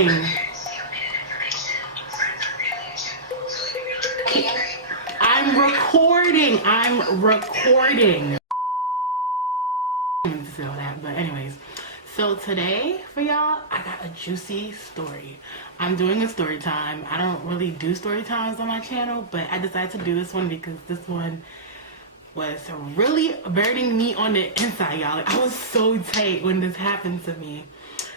recording. I'm recording. But anyways, so today for y'all, I got a juicy story. I'm doing a story time. I don't really do story times on my channel, but I decided to do this one because this one was really burning me on the inside, y'all. Like, I was so tight when this happened to me.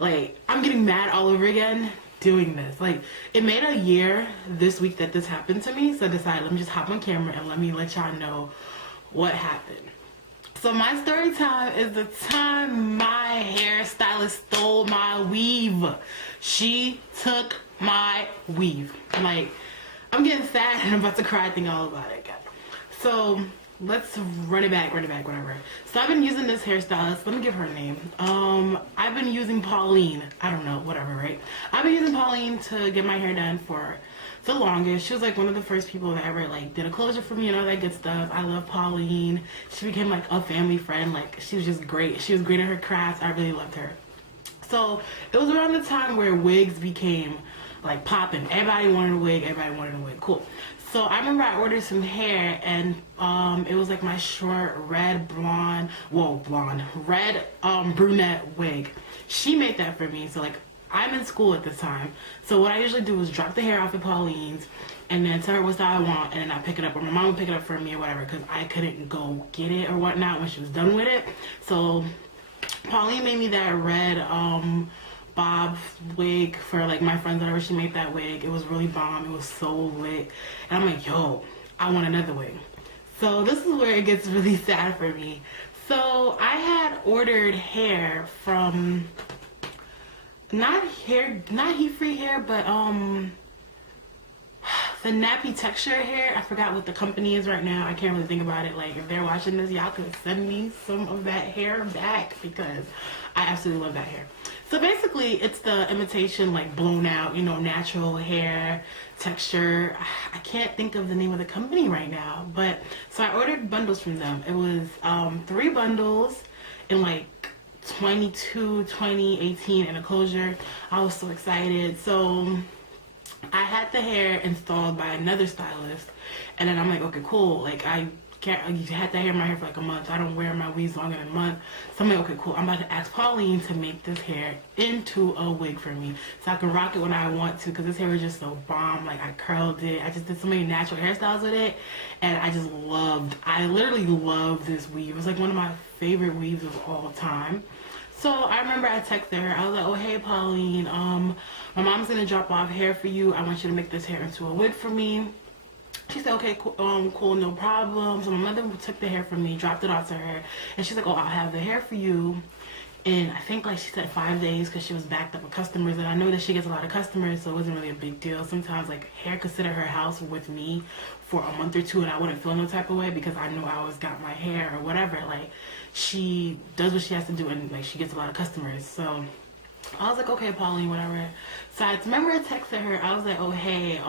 Like, I'm getting mad all over again doing this. Like, it made a year this week that this happened to me, so I decided, let me just hop on camera and let me let y'all know what happened. So my story time is the time my hairstylist stole my weave. She took my weave. Like, I'm getting sad and I'm about to cry thinking all about it again. So let's run it back, whatever. So I've been using this hairstylist. Let me give her a name. I've been using Pauline. I don't know, whatever, right? I've been using Pauline to get my hair done for the longest. She was like one of the first people that ever like did a closure for me and all that good stuff. I love Pauline. She became like a family friend. Like, she was just great. She was great at her craft. I really loved her. So it was around the time where wigs became like popping. Everybody wanted a wig. Cool. So I remember I ordered some hair and it was like my short red brunette wig. She made that for me. So like, I'm in school at this time, so what I usually do is drop the hair off at Pauline's and then tell her what style I want, and then I pick it up, or my mom would pick it up for me or whatever, because I couldn't go get it or whatnot when she was done with it. So Pauline made me that red bob wig for like my friends, whatever. She made that wig. It was really bomb. It was so lit, and I'm like, yo, I want another wig. So this is where it gets really sad for me. So I had ordered hair from not heat free hair, but the nappy texture hair. I forgot what the company is right now. I can't really think about it. Like, if they're watching this, y'all could send me some of that hair back, because I absolutely love that hair. So basically, it's the imitation, like blown out, you know, natural hair texture. I can't think of the name of the company right now, but so I ordered bundles from them. It was 3 bundles in like 2018 in a closure. I was so excited. So I had the hair installed by another stylist, and then I'm like, okay, cool. Like, I had that hair in my hair for like a month. I don't wear my weaves longer than a month. So I'm like, okay, cool. I'm about to ask Pauline to make this hair into a wig for me, so I can rock it when I want to, because this hair was just so bomb. Like, I curled it. I just did so many natural hairstyles with it, and I literally loved this weave. It was like one of my favorite weaves of all time. So I remember I texted her. I was like, oh, hey, Pauline, my mom's going to drop off hair for you. I want you to make this hair into a wig for me. She said, okay, cool, no problem. So my mother took the hair from me, dropped it off to her, and she's like, oh, I'll have the hair for you in, I think, like she said 5 days, because she was backed up with customers, and I know that she gets a lot of customers, so it wasn't really a big deal. Sometimes, like, hair could sit at her house with me for a month or two, and I wouldn't feel no type of way, because I know I always got my hair or whatever. Like, she does what she has to do, and like, she gets a lot of customers. So I was like, okay, Pauline, whatever. So I remember I texted her. I was like, oh, hey,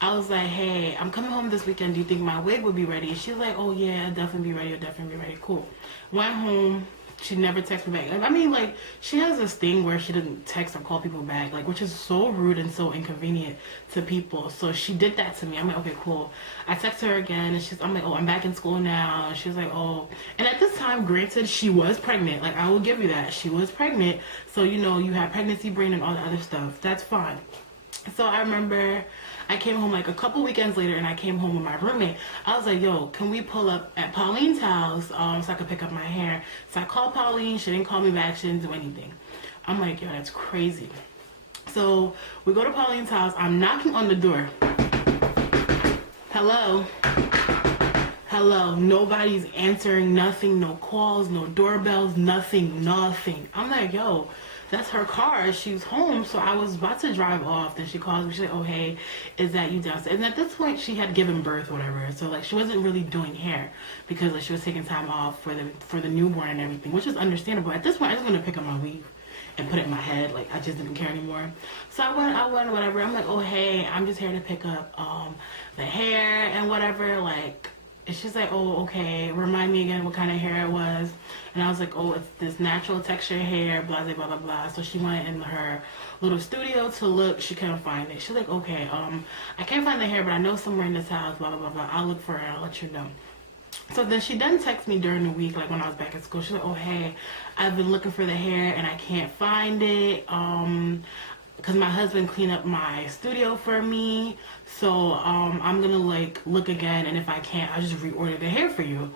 hey, I'm coming home this weekend. Do you think my wig would be ready? And she's like, oh yeah, I'll definitely be ready. Cool. Went home. She never texted me back. I mean, like, she has this thing where she doesn't text or call people back, like, which is so rude and so inconvenient to people. So she did that to me. I'm like, okay, cool. I text her again, and I'm like, oh, I'm back in school now. And she was like, oh. And at this time, granted, she was pregnant. Like, I will give you that. She was pregnant. So, you know, you have pregnancy brain and all the other stuff. That's fine. So I remember I came home like a couple weekends later, and I came home with my roommate. I was like, yo, can we pull up at Pauline's house so I could pick up my hair? So I called Pauline. She didn't call me back. She didn't do anything. I'm like, yo, that's crazy. So we go to Pauline's house. I'm knocking on the door. Hello? Hello? Nobody's answering, nothing, no calls, no doorbells, nothing. I'm like, yo, that's her car. She's home. So I was about to drive off. Then she calls me. She's like, oh, hey, is that you downstairs? And at this point, she had given birth, whatever. So, like, she wasn't really doing hair, because like, she was taking time off for the newborn and everything, which is understandable. At this point, I just want to pick up my weave and put it in my head. Like, I just didn't care anymore. So I went, whatever. I'm like, oh, hey, I'm just here to pick up the hair and whatever. Like, And she's like, oh, okay, remind me again what kind of hair it was. And I was like, oh, it's this natural texture hair, blah, blah, blah, blah, blah. So she went in her little studio to look. She couldn't find it. She's like, okay, I can't find the hair, but I know somewhere in this house, blah, blah, blah, blah. I'll look for it. I'll let you know. So then she done text me during the week, like when I was back at school. She's like, oh, hey, I've been looking for the hair and I can't find it. Because my husband cleaned up my studio for me. So I'm going to like look again. And if I can't, I'll just reorder the hair for you.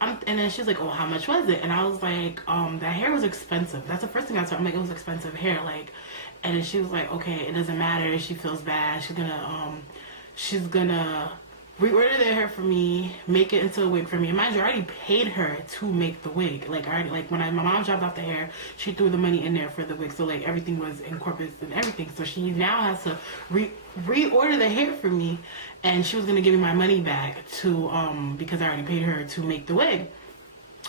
And then she's like, oh, how much was it? And I was like, that hair was expensive. That's the first thing I told her. I'm like, it was expensive hair. Like, and then she was like, okay, it doesn't matter. She feels bad. She's gonna reorder the hair for me, make it into a wig for me. And mind you, I already paid her to make the wig. Like, I already, like when my mom dropped off the hair, she threw the money in there for the wig. So like everything was incorporated and everything. So she now has to reorder the hair for me, and she was gonna give me my money back to because I already paid her to make the wig.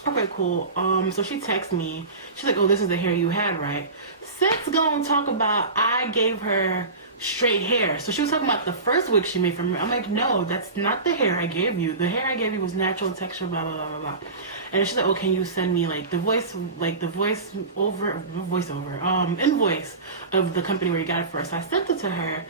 Okay, cool. So she texts me. She's like, oh, this is the hair you had, right? Sis gonna talk about I gave her straight hair. So she was talking about the first wig she made for me. I'm like, no, that's not the hair I gave you. The hair I gave you was natural texture, blah, blah, blah, blah, blah. And she's like, oh, can you send me like the voice over, invoice of the company where you got it for? So I sent it to her.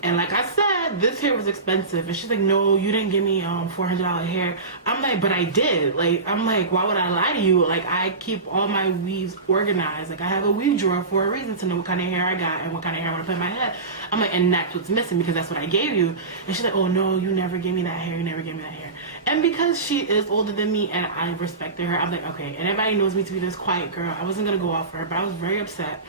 And like I said, this hair was expensive. And she's like, no, you didn't give me $400 hair. I'm like, but I did. Like, I'm like, why would I lie to you? Like, I keep all my weaves organized. Like, I have a weave drawer for a reason to know what kind of hair I got and what kind of hair I want to put in my head. I'm like, and that's what's missing because that's what I gave you. And she's like, oh, no, you never gave me that hair. You never gave me that hair. And because she is older than me and I respected her, I'm like, okay. And everybody knows me to be this quiet girl. I wasn't going to go off her, but I was very upset.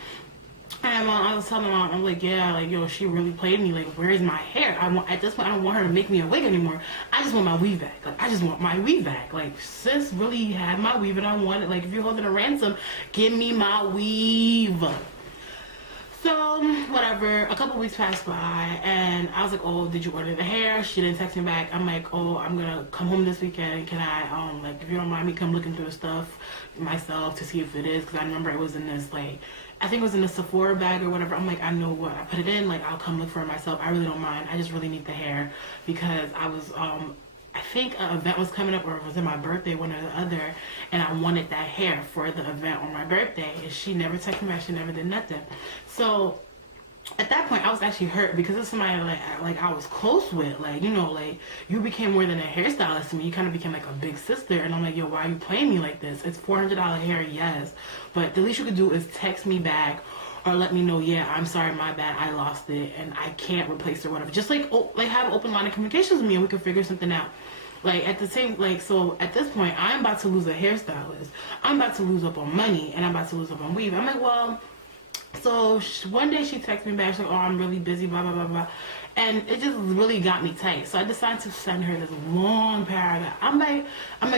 And I was telling my mom, I'm like, yeah, like, yo, she really played me. Like, where's my hair? At this point, I don't want her to make me a wig anymore. I just want my weave back. Like, I just want my weave back. Like, sis really had my weave and I want it. Like, if you're holding a ransom, give me my weave. So, whatever, a couple weeks passed by, and I was like, oh, did you order the hair? She didn't text me back. I'm like, oh, I'm gonna come home this weekend. Can I, like, if you don't mind me, come looking through the stuff myself to see if it is? Because I remember it was in this, like, I think it was in a Sephora bag or whatever. I'm like, I know what I put it in. Like, I'll come look for it myself. I really don't mind. I just really need the hair because I was, I think an event was coming up, or it was in my birthday, one or the other, and I wanted that hair for the event on my birthday, and she never texted me back. She never did nothing. So at that point, I was actually hurt because it's somebody like I was close with. Like, you know, like, you became more than a hairstylist to me. You kind of became like a big sister, and I'm like, yo, why are you playing me like this? It's $400 hair, yes, but the least you could do is text me back or let me know, yeah, I'm sorry, my bad, I lost it, and I can't replace it or whatever. Just like, oh, like, have an open line of communications with me, and we can figure something out. Like, at the same, like, so at this point, I'm about to lose a hairstylist. I'm about to lose up on money, and I'm about to lose up on weave. I'm like, well, so one day she texted me back, she's like, oh, I'm really busy, blah, blah, blah, blah. And it just really got me tight. So I decided to send her this long paragraph. I'm like,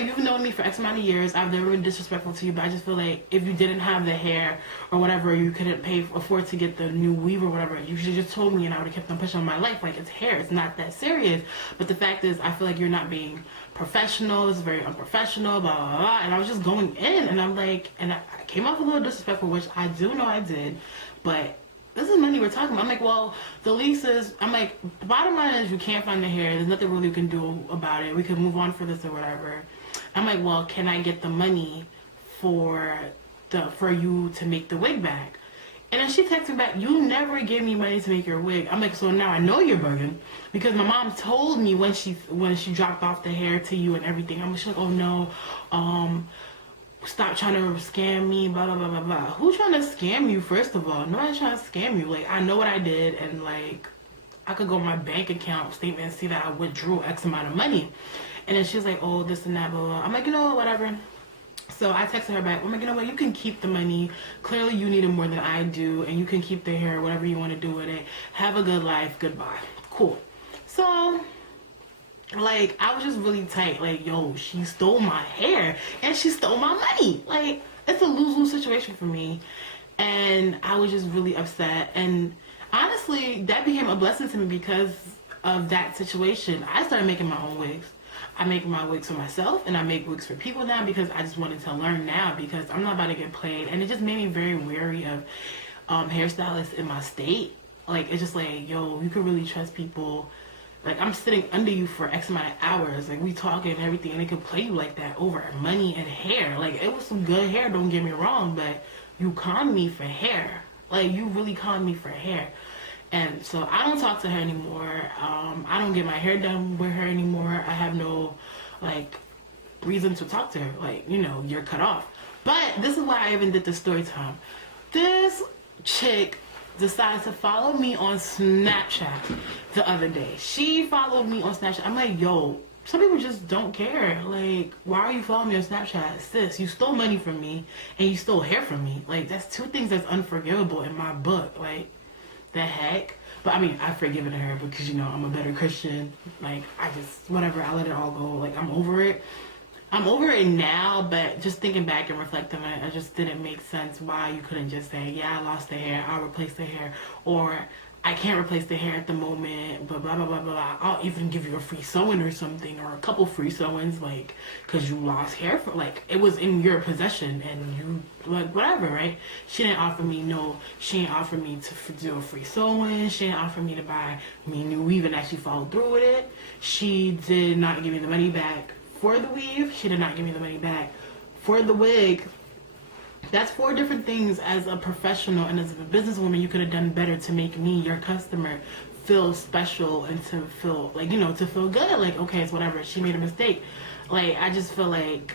you've known me for X amount of years. I've never been disrespectful to you, but I just feel like if you didn't have the hair or whatever, you couldn't afford to get the new weave or whatever, you should have just told me and I would have kept on pushing on my life. Like, it's hair. It's not that serious. But the fact is, I feel like you're not being professional. It's very unprofessional, blah, blah, blah. And I was just going in, and I'm like, and I came off a little disrespectful, which I do know I did, but this is money we're talking about. I'm like, well, the lease is, I'm like, the bottom line is you can't find the hair. There's nothing really you can do about it. We can move on for this or whatever. I'm like, well, can I get the money for you to make the wig back? And then she texted me back, you never gave me money to make your wig. I'm like, so now I know you're bugging. Because my mom told me when she dropped off the hair to you and everything. I'm just like, oh no, stop trying to scam me, blah, blah, blah, blah, blah. Who's trying to scam you, first of all? Nobody's trying to scam you. Like, I know what I did, and, like, I could go on my bank account statement and see that I withdrew X amount of money. And then she's like, oh, this and that, blah, blah. I'm like, you know what, whatever. So I texted her back. I'm like, you know what, you can keep the money. Clearly you need it more than I do, and you can keep the hair, whatever you want to do with it. Have a good life. Goodbye. Cool. So, like, I was just really tight. Like, yo, she stole my hair and she stole my money. Like, it's a lose-lose situation for me. And I was just really upset. And honestly, that became a blessing to me because of that situation. I started making my own wigs. I make my wigs for myself, and I make wigs for people now because I just wanted to learn now because I'm not about to get played. And it just made me very wary of hairstylists in my state. Like, it's just like, yo, you can really trust people Like, I'm sitting under you for X amount of hours. Like, we talking and everything, and they could play you like that over money and hair. Like, it was some good hair, don't get me wrong, but you conned me for hair. Like, you really conned me for hair. And so I don't talk to her anymore. I don't get my hair done with her anymore. I have no, like, reason to talk to her. Like, you know, you're cut off. But this is why I even did the story time. This chick decided to follow me on Snapchat the other day. She followed me on Snapchat. I'm like, yo, some people just don't care. Like, why are you following me on Snapchat? Sis, you stole money from me and you stole hair from me. Like, that's two things that's unforgivable in my book. Like, the heck? But I mean, I've forgiven her because, you know, I'm a better Christian. Like, I just, whatever, I let it all go. Like, I'm over it. I'm over it now, but just thinking back and reflecting on it, it just didn't make sense why you couldn't just say, yeah, I lost the hair, I'll replace the hair, or I can't replace the hair at the moment, but blah, blah, blah, blah, blah. I'll even give you a free sewing or something, or a couple free sewings, like, because you lost hair, for, like, it was in your possession, and you, like, whatever, right? She didn't offer me she didn't offer me to do a free sewing, she didn't offer me to buy me new weave and actually follow through with it. She did not give me the money back for the weave. She did not give me the money back for the wig. That's 4 different things as a professional and as a businesswoman you could have done better to make me, your customer, feel special and to feel, like, you know, to feel good. Like, okay, it's whatever. She made a mistake. Like, I just feel like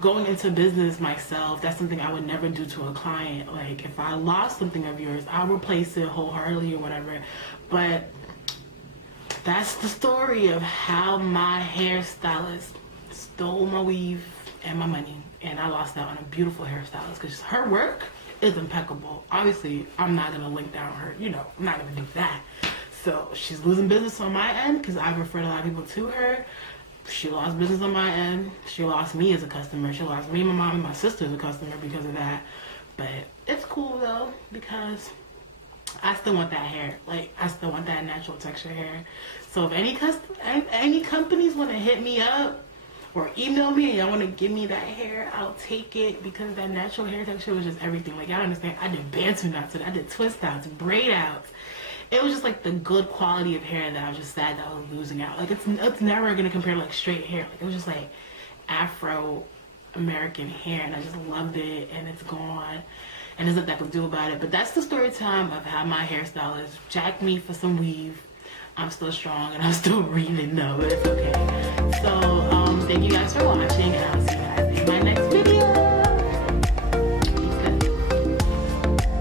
going into business myself, that's something I would never do to a client. Like, if I lost something of yours, I'll replace it wholeheartedly or whatever. But that's the story of how my hairstylist stole my weave and my money, and I lost out on a beautiful hairstylist because her work is impeccable. Obviously, I'm not gonna link down her, you know, I'm not gonna do that. So she's losing business on my end because I've referred a lot of people to her. She lost business on my end. She lost me as a customer. She lost me, my mom, and my sister as a customer because of that. But it's cool though, because I still want that hair. Like, I still want that natural texture hair. So if any companies want to hit me up or email me and y'all want to give me that hair, I'll take it, because that natural hair texture was just everything. Like, y'all understand, I did bantu knots, I did twist outs, braid outs. It was just like the good quality of hair that I was just sad that I was losing out. Like, it's never going to compare to like straight hair. Like, it was just like Afro-American hair, and I just loved it, and it's gone. And there's nothing I could do about it. But that's the story time of how my hairstylist jacked me for some weave. I'm still strong and I'm still breathing though, but it's okay. So thank you guys for watching, and I'll see you guys.